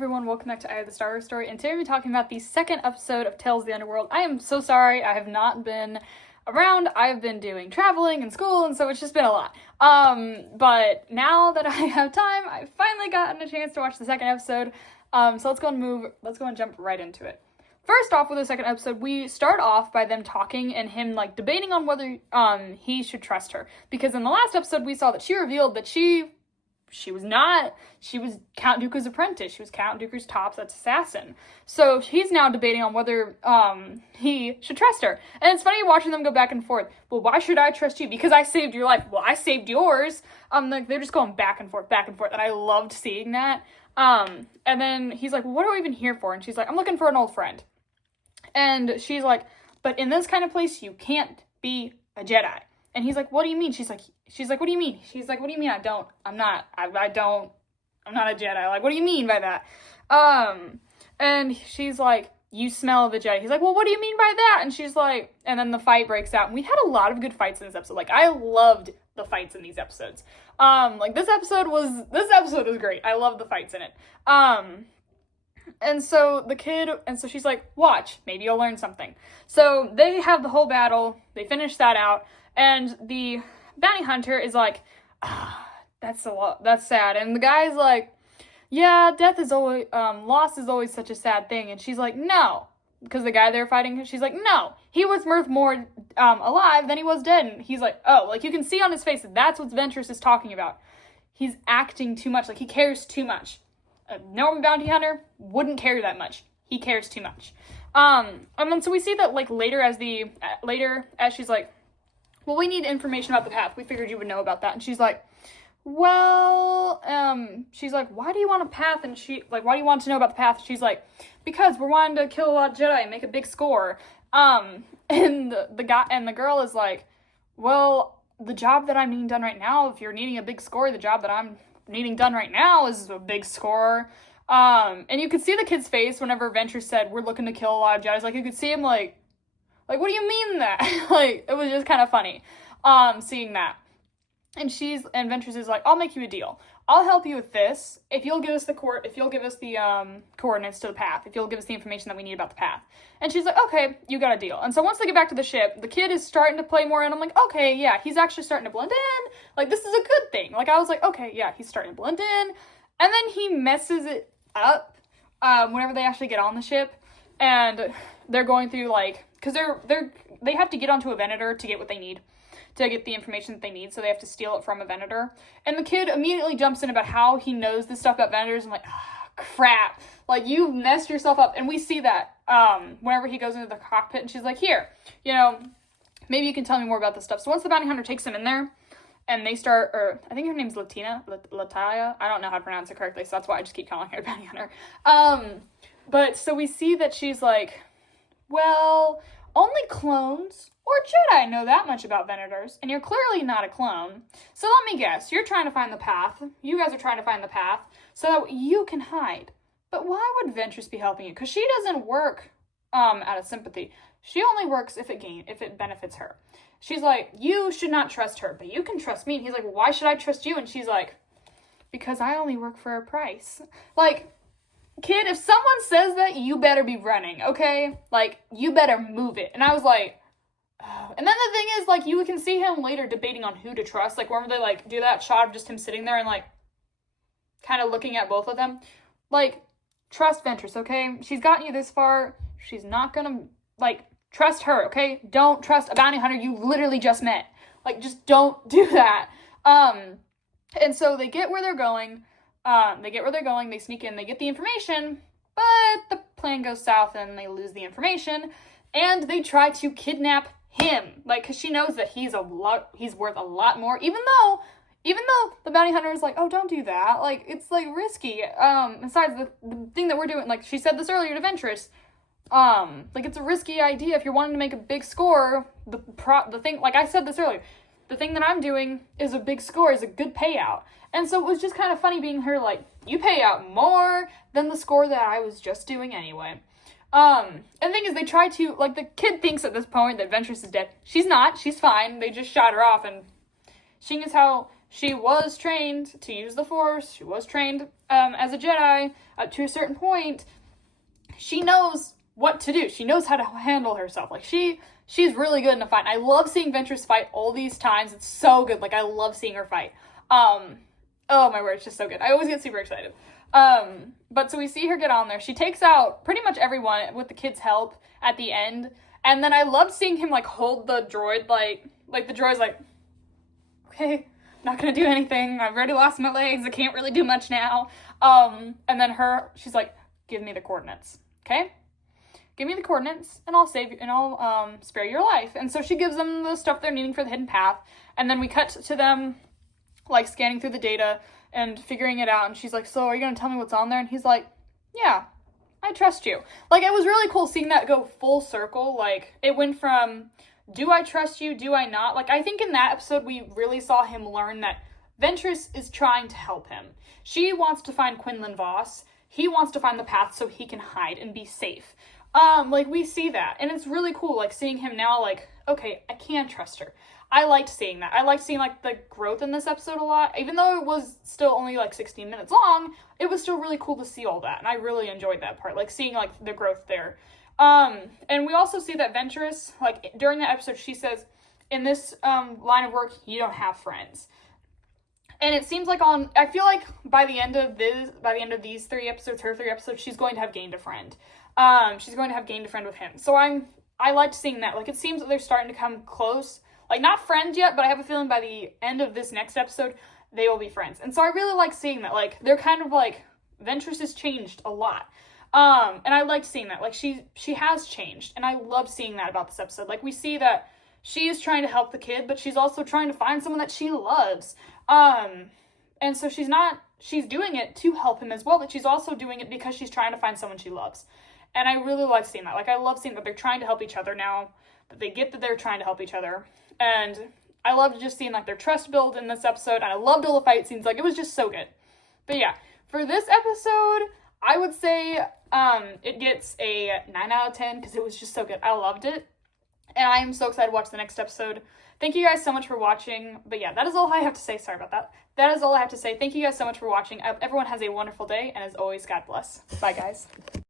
everyone, welcome back to Eye of the Star Wars Story, and today we're talking about the second episode of Tales of the Underworld. I am so sorry, I have not been around. I've been doing traveling and school, and so it's just been a lot. But now that I have time, I've finally gotten a chance to watch the second episode, so let's go and jump right into it. First off, with the second episode, we start off by them talking and him, debating on whether, he should trust her. Because in the last episode, we saw that she revealed that she was Count Dooku's apprentice. She was Count Dooku's top assassin. So he's now debating on whether he should trust her. And it's funny watching them go back and forth. Well, why should I trust you? Because I saved your life. Well, I saved yours. They're just going back and forth. And I loved seeing that. And then he's like, well, what are we even here for? And she's like, I'm looking for an old friend. And she's like, but in this kind of place, you can't be a Jedi. And he's like, what do you mean? She's like, what do you mean? She's like, what do you mean? I'm not a Jedi. Like, what do you mean by that? And she's like, you smell the Jedi. He's like, well, what do you mean by that? And she's like, and then the fight breaks out. And we had a lot of good fights in this episode. Like, I loved the fights in these episodes. This episode was great. I loved the fights in it. And so she's like, watch, maybe you'll learn something. So they have the whole battle. They finish that out. And the bounty hunter is like, that's sad. And the guy's like, yeah, loss is always such a sad thing. And she's like, no, because the guy they're fighting, she's like, no, he was worth more alive than he was dead. And he's like, oh, like you can see on his face that that's what Ventress is talking about. He's acting too much, like he cares too much. A normal bounty hunter wouldn't care that much. He cares too much. And then so we see that later as she's like, well, we need information about the path. We figured you would know about that. And she's like, well, she's like, why do you want a path? And why do you want to know about the path? She's like, because we're wanting to kill a lot of Jedi and make a big score. And the girl is like, well, the job that I'm needing done right now, if you're needing a big score, the job that I'm needing done right now is a big score. And you could see the kid's face whenever Ventress said, we're looking to kill a lot of Jedi. You could see him like, what do you mean that? It was just kind of funny, seeing that. And Ventress is like, I'll make you a deal. I'll help you with this if you'll give us the coordinates to the path, if you'll give us the information that we need about the path. And she's like, okay, you got a deal. And so once they get back to the ship, the kid is starting to play more, and I'm like, okay, yeah, he's actually starting to blend in. This is a good thing. I was like, okay, yeah, he's starting to blend in. And then he messes it up whenever they actually get on the ship, and they're going through because they have to get onto a Venator to get what they need, to get the information that they need, so they have to steal it from a Venator. And the kid immediately jumps in about how he knows this stuff about Venators. I'm like, crap, you've messed yourself up. And we see that whenever he goes into the cockpit, and she's like, here, maybe you can tell me more about this stuff. So once the bounty hunter takes him in there, and they start, or I think her name's Lataya, I don't know how to pronounce it correctly, so that's why I just keep calling her bounty hunter. But so we see that she's like, well, only clones or Jedi know that much about Venators, and you're clearly not a clone. So let me guess, you're trying to find the path. You guys are trying to find the path so that you can hide. But why would Ventress be helping you? Because she doesn't work out of sympathy. She only works if it benefits her. She's like, you should not trust her, but you can trust me. And he's like, well, why should I trust you? And she's like, because I only work for a price. Kid, if someone says that, you better be running, okay? You better move it. And I was like, oh. And then the thing is, you can see him later debating on who to trust. Whenever they, do that shot of just him sitting there and, kind of looking at both of them. Trust Ventress, okay? She's gotten you this far. She's not gonna, trust her, okay? Don't trust a bounty hunter you literally just met. Just don't do that. And so they get where they're going. They sneak in, they get the information, but the plan goes south and they lose the information, and they try to kidnap him, because she knows that he's worth a lot more, even though the bounty hunter is like, oh, don't do that, it's risky, besides the thing that we're doing, she said this earlier to Ventress, it's a risky idea if you're wanting to make a big score, the thing, I said this earlier, the thing that I'm doing is a big score, is a good payout. And so it was just kind of funny being her, you pay out more than the score that I was just doing anyway. And the thing is, they try to, the kid thinks at this point that Ventress is dead. She's not. She's fine. They just shot her off, and seeing as how she was trained to use the Force. She was trained as a Jedi up to a certain point. She knows what to do. She knows how to handle herself. Like, she's really good in a fight. And I love seeing Ventress fight all these times. It's so good. Like, I love seeing her fight. Oh my word, it's just so good. I always get super excited. But so we see her get on there. She takes out pretty much everyone with the kids' help at the end. And then I loved seeing him, like, hold the droid, like the droid's like, okay, not gonna do anything. I've already lost my legs. I can't really do much now. And then she's like, give me the coordinates, okay? Give me the coordinates, and I'll save you, and I'll spare your life. And so she gives them the stuff they're needing for the hidden path. And then we cut to them, like, scanning through the data and figuring it out. And she's like, so are you gonna tell me what's on there? And he's like, yeah, I trust you. Like, it was really cool seeing that go full circle. Like, it went from, do I trust you? Do I not? Like, I think in that episode, we really saw him learn that Ventress is trying to help him. She wants to find Quinlan Voss. He wants to find the path so he can hide and be safe. Like, we see that. And it's really cool, like, seeing him now, like, okay, I can trust her. I liked seeing that. I liked seeing, like, the growth in this episode a lot. Even though it was still only, like, 16 minutes long, it was still really cool to see all that. And I really enjoyed that part, like, seeing, like, the growth there. And we also see that Ventress, like, during that episode, she says, in this, line of work, you don't have friends. And it seems like I feel like by the end of these 3 episodes, her 3 episodes, she's going to have gained a friend. She's going to have gained a friend with him. So I liked seeing that. Like, it seems that they're starting to come close. Like, not friends yet, but I have a feeling by the end of this next episode, they will be friends. And so I really like seeing that. Like, they're kind of like, Ventress has changed a lot. And I liked seeing that. Like, she has changed. And I love seeing that about this episode. Like, we see that she is trying to help the kid, but she's also trying to find someone that she loves. And so she's doing it to help him as well, but she's also doing it because she's trying to find someone she loves. And I really like seeing that. Like, I love seeing that they're trying to help each other now, that they get that they're trying to help each other. And I loved just seeing, like, their trust build in this episode, and I loved all the fight scenes. Like, it was just so good. But yeah, for this episode, I would say it gets a 9 out of 10 because it was just so good. I loved it. And I am so excited to watch the next episode. Thank you guys so much for watching. But yeah, that is all I have to say. Sorry about that. That is all I have to say. Thank you guys so much for watching. Everyone has a wonderful day. And as always, God bless. Bye, guys.